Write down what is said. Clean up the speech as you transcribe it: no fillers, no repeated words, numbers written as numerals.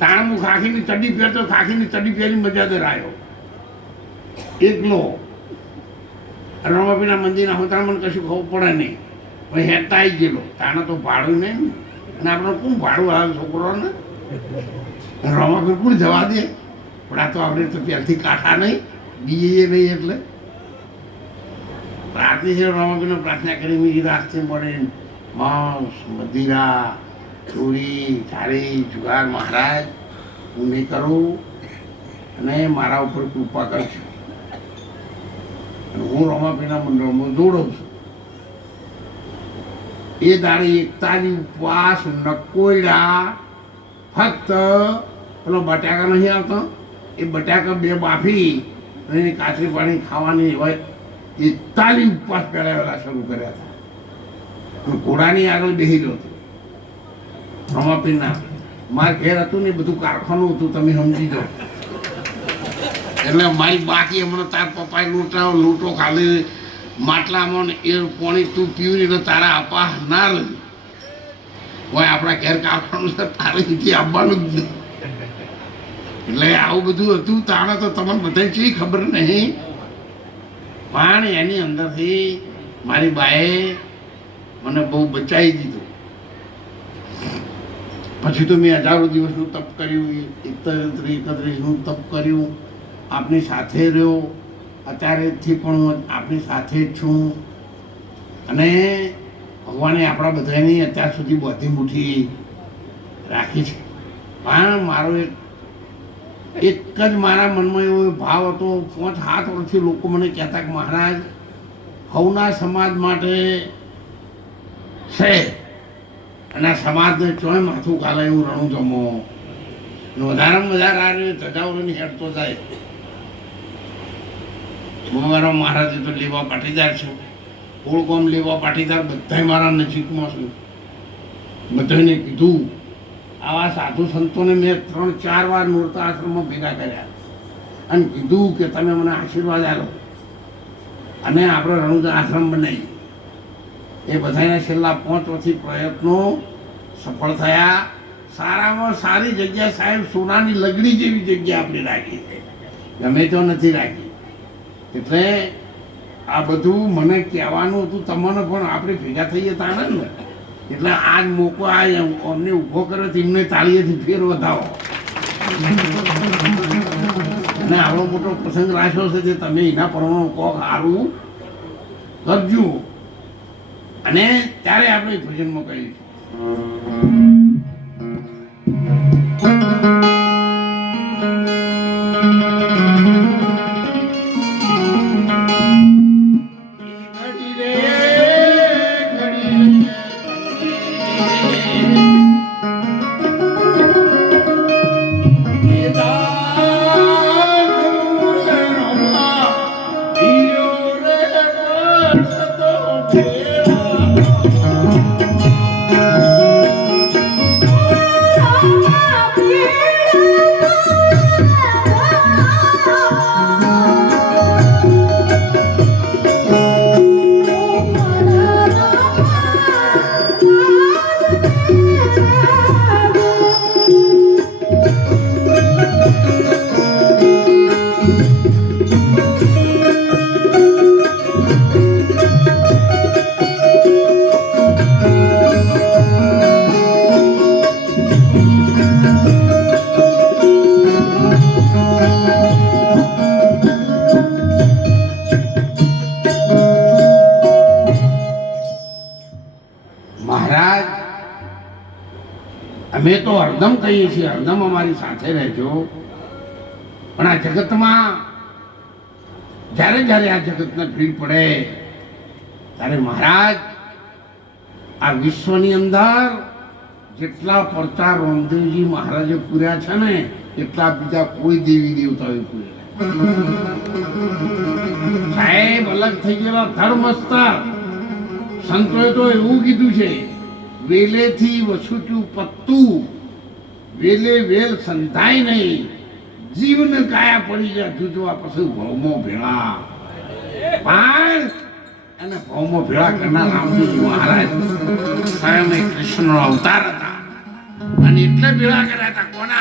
તાણ હું ખાખીની ચડી પહેરતો, ખાખીની ચડી પહેરી મજા આવ્યો એકલો. રમાપીના મંદિરના હોતા મને કશું ખબર પડે નહીં. પછી હેઠતા આવી ગયેલો. તાણે તો ભાડું નહીં ને, અને આપણે કોણ ભાડું આવે છોકરોને? રમાપી કોણ જવા દે? પણ આ તો આપણે તો ત્યારથી કાંઠા નહીં, બીએ નહીં. એટલે રાતે છે રમાપીને પ્રાર્થના કરી મેં રાતથી મળે માંસ, મદિરા, ચોરી, ચારી, જુગાર મહારાજ હું નહીં કરું અને મારા ઉપર કૃપા કરજો. અને હું રમાપીના મંડળમાં જોડું છું. એ દાડે એકતાની ઉપવાસ નકોયડા ફક્ત પેલો બટાકા નહીં આવતો, એ બટાકા 2 બાફી અને એની કાચરી પાણી ખાવાની હોય. 41 ઉપવાસ પહેલા વહેલા શરૂ કર્યા હતા. ઘોડાની આગળ બેસી ગયો હતો રમાપીના. મારે ઘેર હતું ને બધું કારખાનું હતું, તમે સમજી જાઓ. એટલે મારી બાકી હમણાં તાર પપ્પાએ લૂંટો ખાલી માટલામાં ને એ પાણી તું પીવું એટલે તારા આપા ના રહ્યું હોય. આપણા ઘેર કારખાનું છે, તારે અહીંથી આવવાનું જ નહીં. એટલે આવું બધું હતું. તાણે તો તમને બધાને શી ખબર નહીં. પણ એની અંદરથી મારી બાએ મને બહુ બચાવી દીધું. પછી તો મેં 1000 દિવસનું તપ કર્યું, 31નું તપ કર્યું, આપની સાથે રહ્યો. અત્યારેથી પણ હું આપની સાથે જ છું. અને ભગવાને આપણા બધાની અત્યાર સુધી બધી મુઠ્ઠી રાખી છે. પણ મારો એક જ મારા મનમાં એવો ભાવ હતો. 5-7 વર્ષથી લોકો મને કહેતા કે મહારાજ હવના સમાજ માટે છે અને સમાજને ચોય માથું કાલે એવું રણું જમો વધારેમાં વધારે આ ધજાવરોની હેઠતો જાય. મારા મહારાજ તો લેવા પાટીદાર છું, ઓળકોમ લેવા પાટીદાર બધા મારા નજીકમાં છું. બધાને કીધું. આવા સાધુ સંતોને મેં 3-4 વાર નૂરતા આશ્રમમાં ભેગા કર્યા અને કીધું કે તમે મને આશીર્વાદ આપો અને આપણે રણુજા આશ્રમ બનાવીએ. એ બધાના છેલ્લા 5 વર્ષથી પ્રયત્નો સફળ થયા. સારામાં સારી જગ્યા સાહેબ, સોનાની લગડી જેવી જગ્યા આપણે રાખી છે, ગમે તો નથી રાખી. એટલે આ બધું મને કહેવાનું હતું તમને, પણ આપણે ભેગા થઈએ તાણે ને. એટલે આજ મોકો આ અમને ઊભો કર્યો તો એમને તાળીએથી ફેર વધાવો. અને આવડો મોટો પ્રસંગ રાખ્યો છે તે તમે એના પ્રમાણે કોક સારું કરજો. અને ત્યારે આપણે ભજનમાં કહીશું. મહારાજ અમે તો હરદમ કહીએ છીએ, હરદમ અમારી સાથે રહેજો. પણ આ જગતમાં જ્યારે જ્યારે આ જગતને ભીડ પડે ત્યારે મહારાજ આ વિશ્વની અંદર જેટલા પરચા રામદેવજી મહારાજે પૂર્યા છે ને એટલા બીજા કોઈ દેવી દેવતાએ પૂર્યા. સાહેબ અલગ થઈ ગયેલા ધર્મસ્તર સંતોએ તો એવું કીધું છે, વેલેથી વસુચું પત્તું, વેલે વેલ સંધાય નહીં, જીવને કાયા પડી જાય જુજવા પછી ભવમો ભેળા. પણ અને ભવમો ભેળા કરનાર રામદેવજી મહારાજ સ્વયં કૃષ્ણનો અવતાર હતા. અને એટલે ભેળા કર્યા હતા કોના